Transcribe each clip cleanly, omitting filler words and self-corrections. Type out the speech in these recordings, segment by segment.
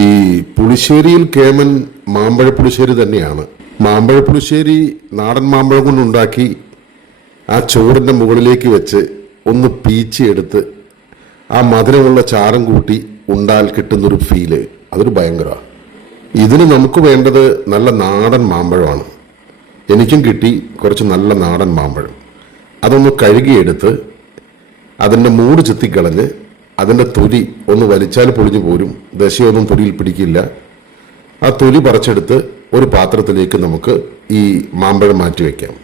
ഈ പുളിശ്ശേരിയിൽ കേമൻ മാമ്പഴ പുളിശ്ശേരി തന്നെയാണ്. മാമ്പഴ പുളിശ്ശേരി നാടൻ മാമ്പഴം കൊണ്ടുണ്ടാക്കി ആ ചോറിൻ്റെ മുകളിലേക്ക് വെച്ച് ഒന്ന് പീച്ചിയെടുത്ത് ആ മധുരമുള്ള ചാരം കൂട്ടി ഉണ്ടാൽ കിട്ടുന്നൊരു ഫീല്, അതൊരു ഭയങ്കരമാണ്. ഇതിന് നമുക്ക് വേണ്ടത് നല്ല നാടൻ മാമ്പഴമാണ്. എനിക്കും കിട്ടി കുറച്ച് നല്ല നാടൻ മാമ്പഴം. അതൊന്ന് കഴുകിയെടുത്ത് അതിൻ്റെ മൂട് ചെത്തിക്കളഞ്ഞ് അതിൻ്റെ തൊലി ഒന്ന് വലിച്ചാൽ പൊളിഞ്ഞു പോരും, ദശയൊന്നും തൊലിയിൽ പിടിക്കില്ല. ആ തൊലി പറിച്ചെടുത്ത് ഒരു പാത്രത്തിലേക്ക് നമുക്ക് ഈ മാമ്പഴം മാറ്റി വയ്ക്കാം.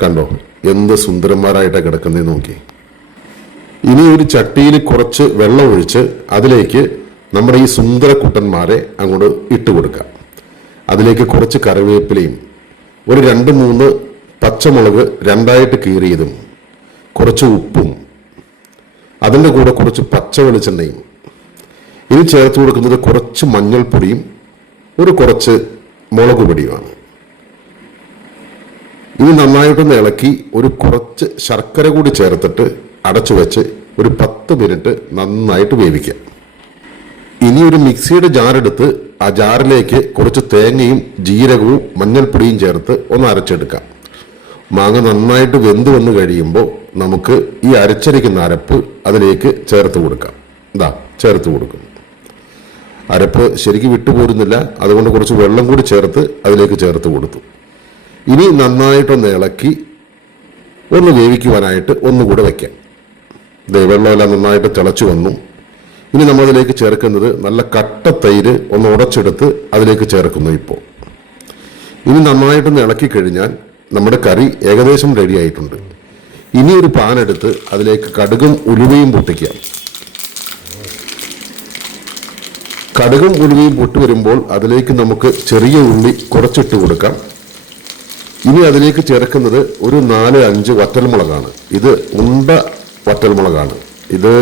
കണ്ടോ എന്ത് സുന്ദരന്മാരായിട്ടാണ് കിടക്കുന്നതെന്ന് നോക്കി. ഇനി ഒരു ചട്ടിയിൽ കുറച്ച് വെള്ളം ഒഴിച്ച് അതിലേക്ക് നമ്മുടെ ഈ സുന്ദര കുട്ടന്മാരെ അങ്ങോട്ട് ഇട്ട് കൊടുക്കാം. അതിലേക്ക് കുറച്ച് കറിവേപ്പിലയും ഒരു 2-3 പച്ചമുളക് രണ്ടായിട്ട് കീറിയതും കുറച്ച് ഉപ്പും അതിൻ്റെ കൂടെ കുറച്ച് പച്ച വെളിച്ചെണ്ണയും ഇനി ചേർത്ത് കൊടുക്കുന്നത് കുറച്ച് മഞ്ഞൾപ്പൊടിയും കുറച്ച് മുളക് പൊടിയുമാണ്. ഇനി നന്നായിട്ടൊന്ന് ഇളക്കി കുറച്ച് ശർക്കര കൂടി ചേർത്തിട്ട് അടച്ചു വെച്ച് ഒരു 10 മിനിറ്റ് നന്നായിട്ട് വേവിക്കാം. ഇനി ഒരു മിക്സിയുടെ ജാറെടുത്ത് ആ ജാറിലേക്ക് കുറച്ച് തേങ്ങയും ജീരകവും മഞ്ഞൾപ്പൊടിയും ചേർത്ത് ഒന്ന് അരച്ചെടുക്കാം. മാങ്ങ നന്നായിട്ട് വെന്ത് വന്ന് കഴിയുമ്പോൾ നമുക്ക് ഈ അരച്ചരയ്ക്കുന്ന അരപ്പ് അതിലേക്ക് ചേർത്ത് കൊടുക്കാം. ചേർത്ത് കൊടുക്കും. അരപ്പ് ശരിക്കും വിട്ടുപോരുന്നില്ല, അതുകൊണ്ട് കുറച്ച് വെള്ളം കൂടി ചേർത്ത് അതിലേക്ക് ചേർത്ത് കൊടുത്തു. ഇനി നന്നായിട്ടൊന്ന് ഇളക്കി ഒന്ന് വേവിക്കുവാനായിട്ട് ഒന്നുകൂടെ വയ്ക്കാം. വെള്ളമെല്ലാം നന്നായിട്ട് തിളച്ചു വന്നു. ഇനി നമ്മളതിലേക്ക് ചേർക്കുന്നത് നല്ല കട്ട തൈര് ഒന്ന് ഉടച്ചെടുത്ത് അതിലേക്ക് ചേർക്കുന്നു. ഇപ്പോൾ ഇനി നന്നായിട്ടൊന്ന് ഇളക്കി കഴിഞ്ഞാൽ നമ്മുടെ കറി ഏകദേശം റെഡി ആയിട്ടുണ്ട്. ഇനി ഒരു പാൻ എടുത്ത് അതിലേക്ക് കടുകും ഉലുവയും പൊട്ടിക്കാം. കടുകും ഉലുവയും പൊട്ടി വരുമ്പോൾ അതിലേക്ക് നമുക്ക് ചെറിയ ഉള്ളി കുറച്ചിട്ട് കൊടുക്കാം. ഇനി അതിലേക്ക് ചേർക്കുന്നത് ഒരു 4-5 വറ്റൽമുളകാണ്. ഇത് ഉണ്ട വറ്റൽമുളകാണ്. ഇത്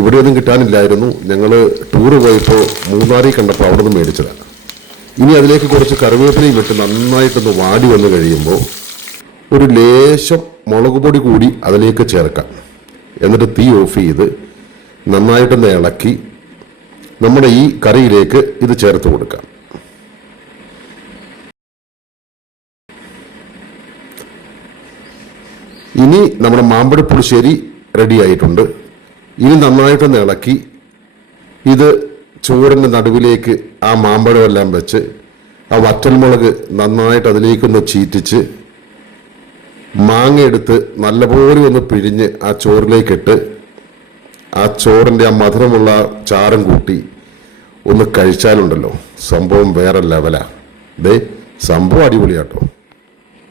ഇവിടെയൊന്നും കിട്ടാനില്ലായിരുന്നു. ഞങ്ങൾ ടൂറ് പോയപ്പോൾ മൂന്നാറിൽ കണ്ടപ്പോൾ അവിടെ നിന്ന് മേടിച്ചതാണ്. ഇനി അതിലേക്ക് കുറച്ച് കറിവേപ്പിലയും ഇട്ട് നന്നായിട്ടൊന്ന് വാടി വന്ന് കഴിയുമ്പോൾ ഒരു ലേശം മുളക് പൊടി കൂടി അതിലേക്ക് ചേർക്കാം. എന്നിട്ട് തീ ഓഫ് ചെയ്ത് നന്നായിട്ടൊന്ന് ഇളക്കി നമ്മുടെ ഈ കറിയിലേക്ക് ഇത് ചേർത്ത് കൊടുക്കാം. ഇനി നമ്മുടെ മാമ്പഴ പുളിശ്ശേരി റെഡി ആയിട്ടുണ്ട്. ഇനി നന്നായിട്ടൊന്ന് ഇളക്കി ഇത് ചോറിൻ്റെ നടുവിലേക്ക് ആ മാമ്പഴമെല്ലാം വെച്ച് ആ വറ്റൽമുളക് നന്നായിട്ട് അതിലേക്കൊന്ന് ചീറ്റിച്ച് മാങ്ങ എടുത്ത് നല്ലപോലെ ഒന്ന് പിഴിഞ്ഞ് ആ ചോറിലേക്കിട്ട് ആ ചോറിൻ്റെ ആ മധുരമുള്ള ചാരം കൂട്ടി ഒന്ന് കഴിച്ചാലുണ്ടല്ലോ സംഭവം വേറെ ലെവലാ. സംഭവം അടിപൊളിയാട്ടോ.